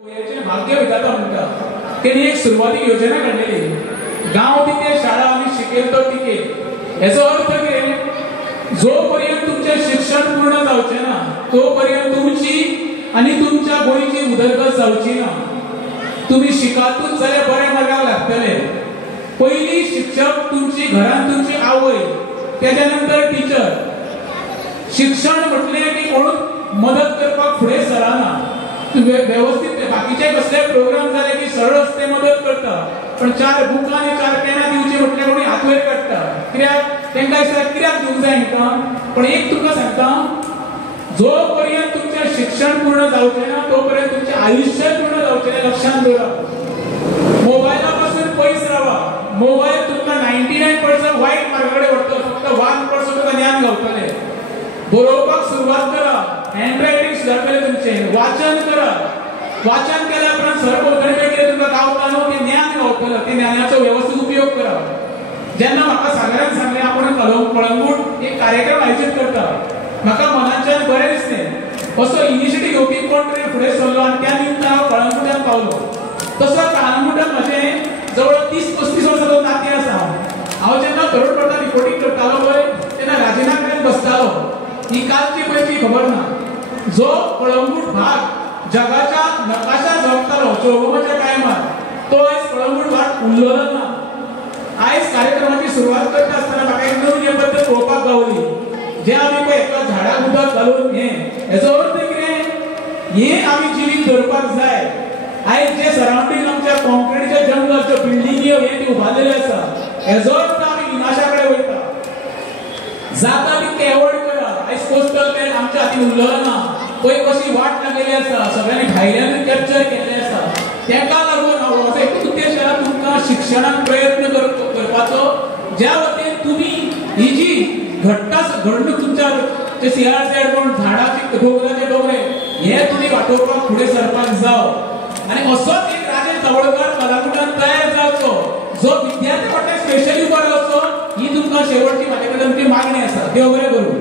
भाग्य विधाता म्हणतात त्यांनी एक सुरुवातीक योजना काढलेली गांव तिथे शाळा आम्ही शिकेल तो टिकेल याचा अर्थ की जोपर्यंत तुमचे शिक्षण पूर्ण जावचे ना तोपर्यंत तुमची आणि तुमच्या गोयची उदरगत जावची ना तुम्ही शिकातूच जाल्यार बरे मार्गाक लागतले पहिली शिक्षक तुमची घरान तुमची आवय त्याच्यानंतर टीचर शिक्षण म्हटले की कोण मदत करपाक फुडें सरना व्यवस्थित बाकीचे कसले प्रोग्राम झाले की सरळ रस्ते मदत करता पण चार बुकां आणि चार पेनां दिवची म्हटले कोणी हात वयर काडटा कित्याक तांकां दिसता कित्याक दिवंक जाय हांकां पण एक तुमकां सांगता जो पर्यंत तुमचें शिक्षण पूर्ण जावचें ना तो पर्यंत तुमचें आयुष्य पूर्ण जावचें ना लक्षांत दवरा मोबायला पासून पयस रावा मोबायल तुमकां 99% वायट मार्गाकडे व्हरता फक्त 1% तुका ज्ञान गावतलें बरोवपाक सुरवात करा हँडरायटिंग सुदारतलें तुमचें वाचन करा वाचन केल्या उपरांत सरभोंवतणी कितें तुमकां गावता न्हू तें ज्ञान गावतलें ते ज्ञानाचो वेवस्थीत उपयोग करा जेन्ना म्हाका सागरान सांगलें आपूण कळंगूट एक कार्यक्रम आयोजीत करता म्हाका मनाच्यान बरें दिसलें असो इनिशिएटीव घेवपी कोण तरी फुडें सरलो आनी त्या निमतान हांव कळंगूटांत पावलो तसो कळंगूटांत म्हजें जवळ 30-35 वर्सांचो नातें आसा हांव जेन्ना थर्ड परता रिपोर्टींग करतालो पळय तेन्ना राजिना कडेन बसतालो ही कालची पयची खबर ना जो कळंगूट भाग जगाच्या नकाशा जगतालो चौगमाच्या टायमार तो आयज कळंगूट भाग उरलेलो ना आयज कार्यक्रमाची सुरवात करता आसतना म्हाका एक नवीन बद्दल पळोवपाक गावली जे आमी पळय एका झाडाक उदक घालून हेचो अर्थ कितें हें आमी जिवीत धरपाक जाय आयज जे सरावंडींग आमच्या कॉन्क्रीटचे जंगल ज्यो बिल्डिंग्यो हे उबारलेले आसा हेचो अर्थ आमी विनाशा कडेन वयता जाता तितके एवॉर्ड करा आयज कोस्टल बेल्ट आमच्या हातीन उरलेलो ना पळय कशी वाट लागलेली आसा सगळ्यांनी भायल्यान कॅप्चर केल्ले आसा तेका लागून हांव एकूच उद्देश केला तुमकां शिक्षणाक प्रयत्न करपाचो ज्या वतीन तुमी ही जी घडणूक तुमच्या जे सीआरझेड म्हणून झाडाचे डोंगराचे डोंगरे हे तुमी वाटोवपाक फुडें सरपाक जाव आनी असोच एक राजेश जावळकर कलाकुटांत तयार जावचो जो विद्यार्थी फाटल्यान स्पेशली उबो रावचो ही तुमकां शेवटची म्हाजे कडेन तुमची मागणी आसा देव बरें करूं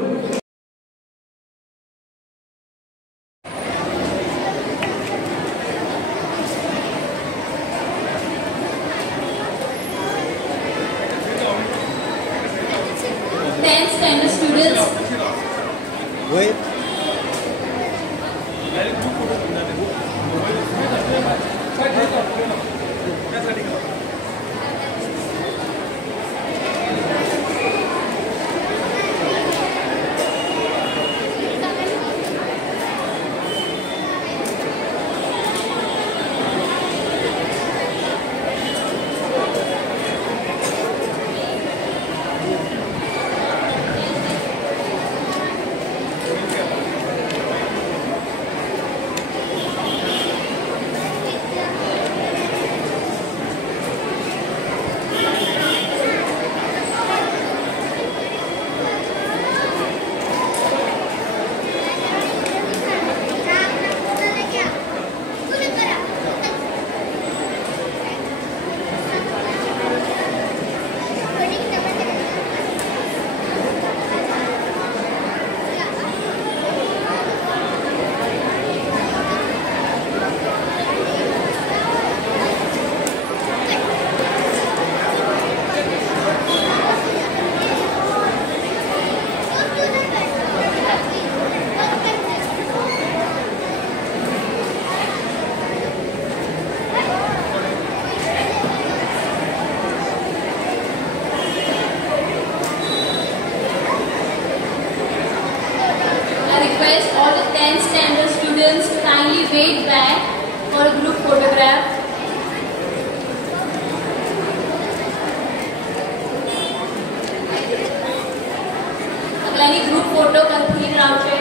ग्रुप फोटो कंप्लीट रावचे